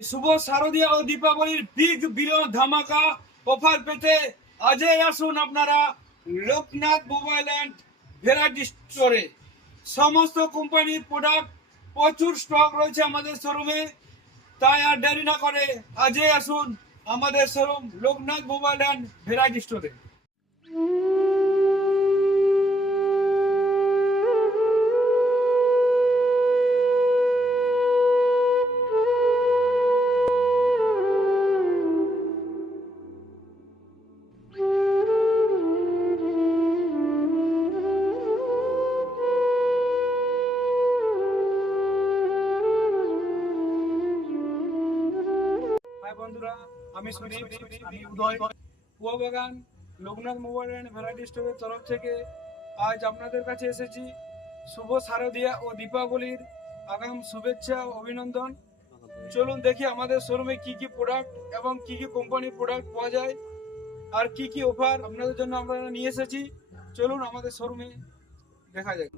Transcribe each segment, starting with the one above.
শুভ শারদীয়া ও দীপাবলির big billion ধামাকা offer পেতে আজই আসুন আপনারা লোকনাথ মোবাইল অ্যান্ড ভ্যারাইটি স্টোরে। সমস্ত কোম্পানির প্রোডাক্ট প্রচুর স্টক রয়েছে আমাদের শোরুমে, তাই আর দেরি না করে আজই আসুন আমাদের showroom Loknath mobile and variety স্টোরে। হাই বন্ধুরা, আমি সুদীপ, আমি উদয় Kuyabagan Loknath mobile and variety স্টোরের তরফ থেকে আজ আপনাদের কাছে এসেছি শুভ শারদীয়া ও দীপাবলির আগাম শুভেচ্ছা ও অভিনন্দন। চলুন দেখি আমাদের শোরুমে কি কি প্রোডাক্ট এবং কি কি কোম্পানির প্রোডাক্ট পাওয়া যায় আর কি কি অফার আপনাদের জন্য আমরা নিয়ে এসেছি। চলুন আমাদের শোরুমে দেখা যাক।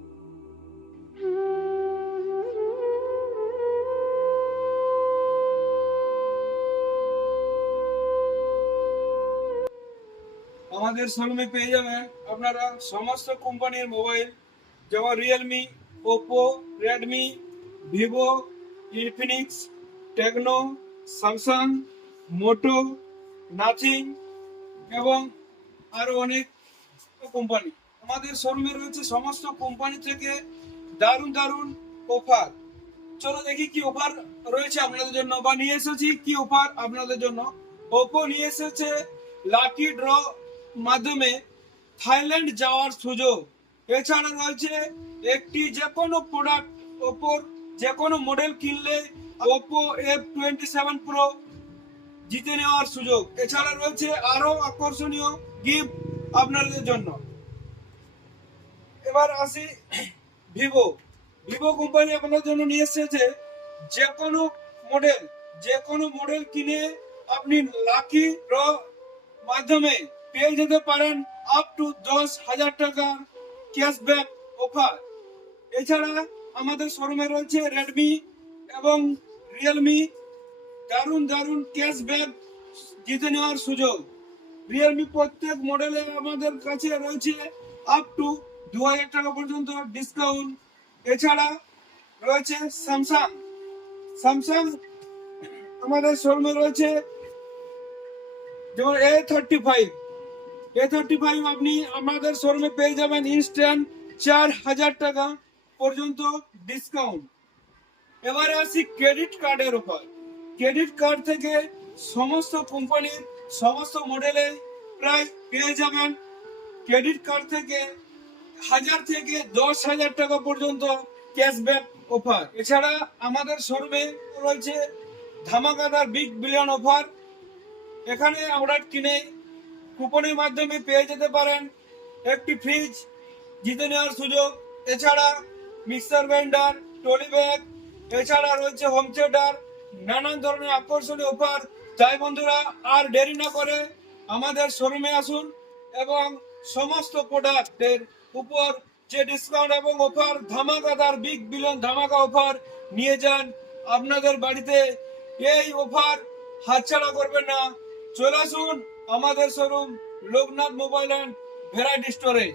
আমাদের শোরুমে পেয়ে যাবেন আপনারা সমস্ত কোম্পানির মোবাইল, যেমন Realme, Oppo, Redmi, Vivo, Infinix, Tecno, Samsung, Moto, Nothing এবং আরো অনেক কোম্পানি। আমাদের শোরুমে রয়েছে সমস্ত কোম্পানি থেকে দারুণ দারুণ অফার। চলো দেখি কি অফার রয়েছে আপনাদের জন্য, বা নিয়ে এসেছি কি অফার আপনাদের জন্য। ওপো নিয়ে এসেছে লাকি ড্র মাধ্যমে থাইল্যান্ড যাওয়ার সুযোগ। এছাড়া রয়েছে একটি যে কোনো প্রোডাক্ট ওপোর যে কোনো মডেল কিনলে ওপো F27 প্রো জিতে নেওয়ার সুযোগ। এছাড়া রয়েছে আরো আকর্ষণীয় গিফট আপনাদের জন্য। এবার আসি ভিভো। ভিভো কোম্পানি আপনাদের জন্য নিয়ে এসেছে যে কোনো মডেল কিনে আপনি লাকি ড্র মাধ্যমে পেয়ে যেতে পারেন আপ টু 10,000 টাকার ক্যাশব্যাক অফার। এছাড়া আমাদের শোরুমে রয়েছে রেডমি এবং রিয়েলমি, দারুণ দারুণ ক্যাশব্যাক জিতে নেওয়ার সুযোগ। রিয়েলমি প্রত্যেক মডেলে আমাদের কাছে রয়েছে আপ টু 2,000 টাকা পর্যন্ত ডিসকাউন্ট। এছাড়া রয়েছে স্যামসাং আমাদের শোরুমে রয়েছে যেমন A35 আপনি আমাদের শোরুমে পেয়ে যাবেন ইনস্ট্যান্ট 4,000 টাকা পর্যন্ত ডিসকাউন্ট। এবারে আসি ক্রেডিট কার্ডের উপর। ক্রেডিট কার্ড থেকে সমস্ত কোম্পানির সমস্ত মডেলে প্রায় পেয়ে যাবেন ক্রেডিট কার্ড থেকে 1,000 থেকে 10,000 টাকা পর্যন্ত ক্যাশব্যাক অফার। এছাড়া আমাদের শোরুমে রয়েছে ধামাকাদার বিগ বিলিয়ন অফার। এখানে আমরা কিনে কুপনের মাধ্যমে পেয়ে যেতে পারেন একটি ফ্রিজ জিতে নেওয়ার সুযোগ। এছাড়া মিক্সার গ্রাইন্ডার, ট্রলি ব্যাগ, এছাড়া রয়েছে হোম থিয়েটার, নানান ধরনের আকর্ষণীয় অফার। তাই বন্ধুরা আর দেরি না করে আমাদের শোরুমে আসুন এবং সমস্ত প্রোডাক্টের উপর যে ডিসকাউন্ট এবং অফার, ধামাকাদার বিগ বিলিয়ন ধামাকা অফার নিয়ে যান আপনাদের বাড়িতে। এই অফার হাতছাড়া করবেন না। চলে আসুন আমাদের showroom Loknath mobile and variety স্টোরে।